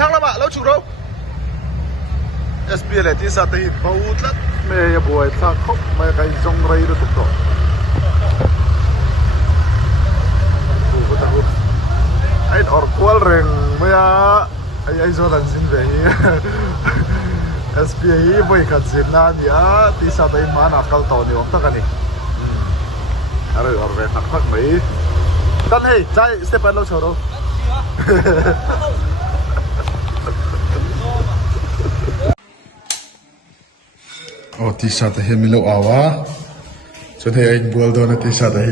thang lắm ạ, lâu chủ đâu SPL thì sao thì bầu lắm mẹ buổi ta khóc mẹ cái trong đây được tục rồi anh ở qual reng mẹ ai cho lần xin về SPA với cái xin na nhá thì sao thì mà nó câu tàu nhiều tất cả này rồi ở về thằng thằng mấy tân hey chạy step lâu chờ đâu t-shirt he milo awa so he anh bual do na t-shirt he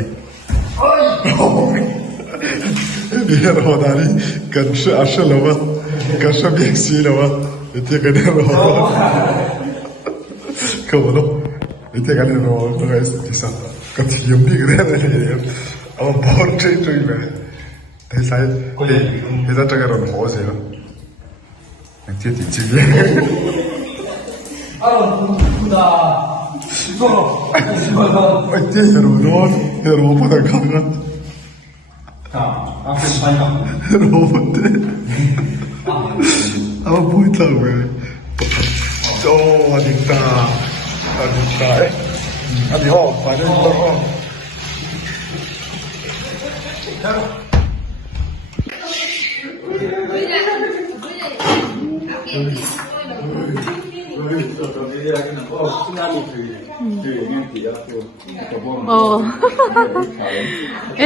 ये रो दारी कंश अशल हुआ कंश भी सील हुआ इतने कने रो कबलो इतने कने रो तो ऐसे t-shirt कभी यम भी करे ना अब बहुत चेंज हुई है ते शायद ये तो जगह रो हो से ना इतने चीज़ Hero på den kameran. Hero på det. Han var på ett lag med. Han gick där. Han är hoppad.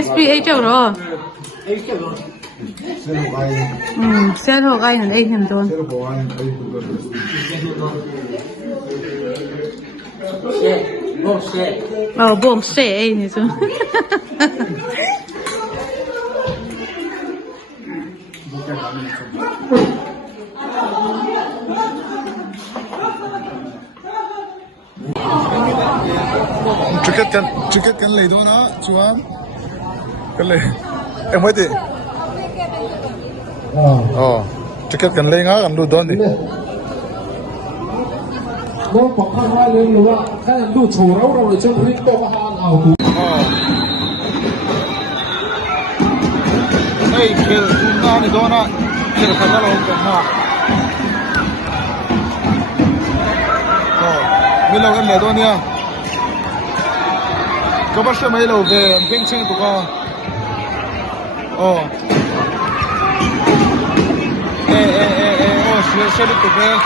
SPA châu rồi. Xe hồ gai hẳn anh hẳn rồi. Bom xe anh này chứ. Ticket kan lấy đó nó chú em kan lấy em mới đi ticket kan lấy ngã kan đủ đón đi nó có hai lên rồi ạ cái là đủ chỗ đâu rồi trong cái tổ hàng ảo cũ hey kêu na ni đó na kêu thằng nào cũng na mình làm cái này đó nha có bác sĩ mấy lâu về bên trên tụi con sẽ đi tụi về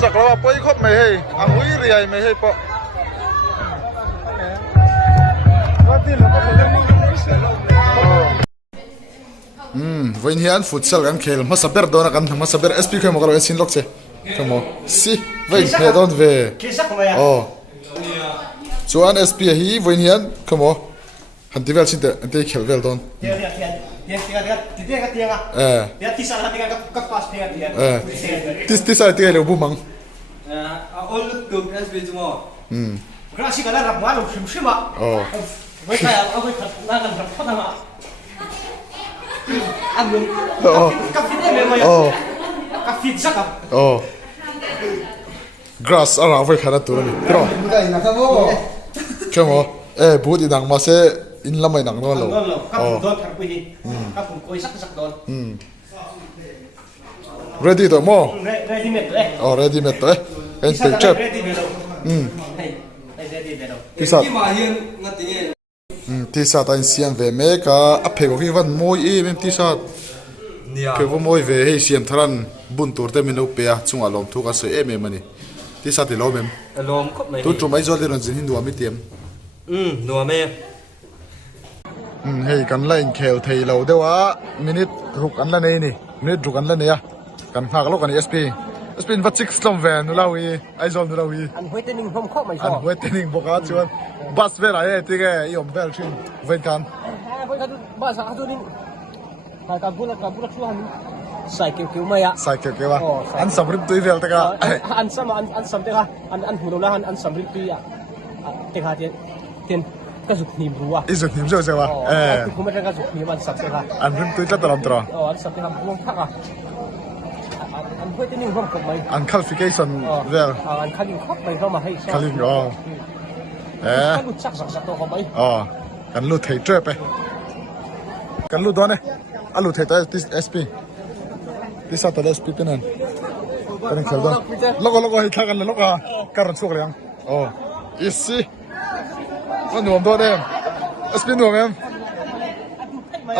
chắc là bơi khóc mày hay ăn uống gì vậy mày hay po vậy thì anh futsal anh khéo mà sắp đó là anh mà sắp SP không có cái xin lọc chứ không có si vậy thì don't về cho anh SP hi vậy thì anh không có hắn tiếp về xin anh tiếp khéo về đó tisal tiga lebu mang all to SB cuma kerasi kalau rap malu sim-sima mereka apa nangan rap nama ambil kafitnya memang kafit zakap grass ara vậy khá là tốt rồi kêu kêu bút đi đằng mà sẽ in lâm mày đằng đó lâu ready rồi mo ready made đấy ready made đấy anh tự chép t-shirt anh xiêm về mấy cả áp phê của cái văn môi em t-shirt cái văn môi về hay xiêm thằng bún tour tới mình đâu bè chung ở lòng thu cả sợi em này t-shirt thì lâu em tôi chụp mấy giờ thì làm gì hình đùa mấy tiệm đùa mê hey kan la in khel thei lo dewa minute ruk an la nei ni minute ruk an la nei a kan phak lo kan SP in vat 6 lom van nu lawi ai zon nu lawi an hoitening hom kho mai an hoitening boka chuan bus ve lai ti ge iom vel thin ven kan voi ka ba sa ha tu nin ka bula chu han sai kêu mày à sai kêu à anh sắm rim tui vel taka anh sắm thế ha anh hùng đâu là anh sắm rim tui à thế ha tiền cái dục niệm rùa izut nim jo jawa không biết cái dục niệm anh sắm thế ha anh rim tui tla tram tra anh sắm thế ha buông thắc à anh quay tên nhưng không cầm mày anh qualification vel anh khai định khóc mày không mà hay sao khalin cái lụt chắc tôi không mày kan lu thei trap kan lu done alu thei ta SP ti sa ta SP penan kan khel don logo hi thagan la loga karan chuk leang isi on nuam do dem SP nuam em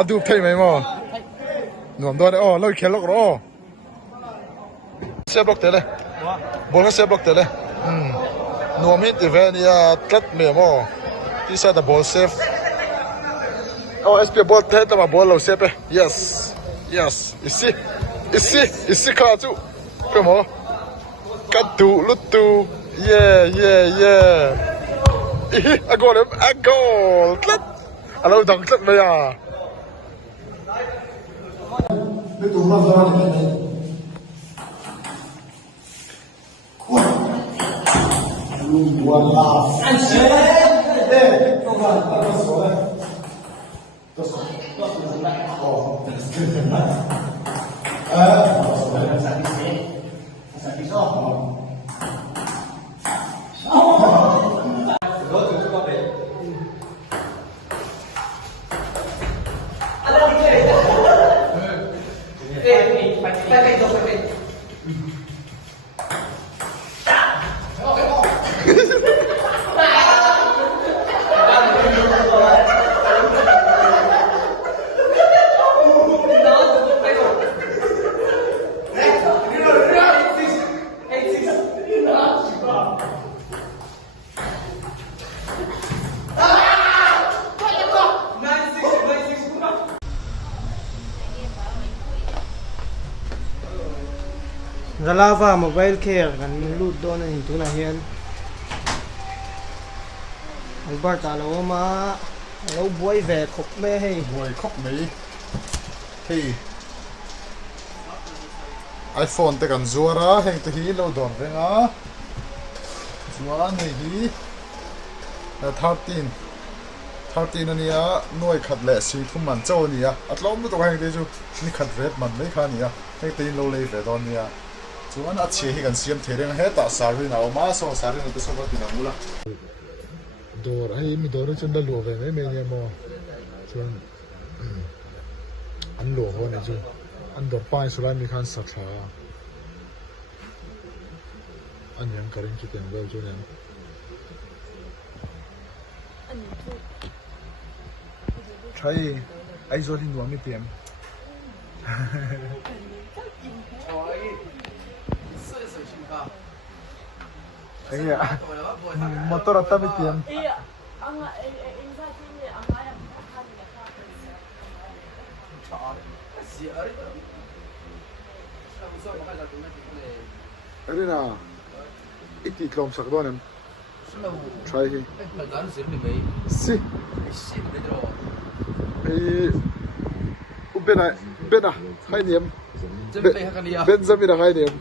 adu thei mai mo nuam do de loi khel lok ro se block tele bol se block tele nuam hit event ya tlat me mo ti sa ta ball safe SP ball thế mà ball lâu xếp yes isi cả chú cái mỏ cắt tu lút tu yeah a goal tlat alo dang tlat mày à Galava mobile care kan lut do na hintu na hian Albert alo ma alo boy ve khop me hei boy khóc mấy thì iPhone te kan zuara heng te hi lo don venga zuara nei hi 13 ania noi khat le si thum man chaw nia atlom to heng te chu ni khat vet man mai kha nia heng te lo le ve don nia chuan a che hi kan siam thereng he ta sarri na ma so sarri na te so ba tin amula dor ai mi dor chen da lo ve me ne mo chuan an lo ho ne chu an dor pai sulai mi khan sak tha an yang karin ki ten wel chu ne try ai zo lin wa mi pm Iya, motor atau bikin? Iya, enggak, ini enggak yang akan Ini na, itu kelom sak doanem. Try hi. Si. Ubena, hai niem. Ben zamina hai niem.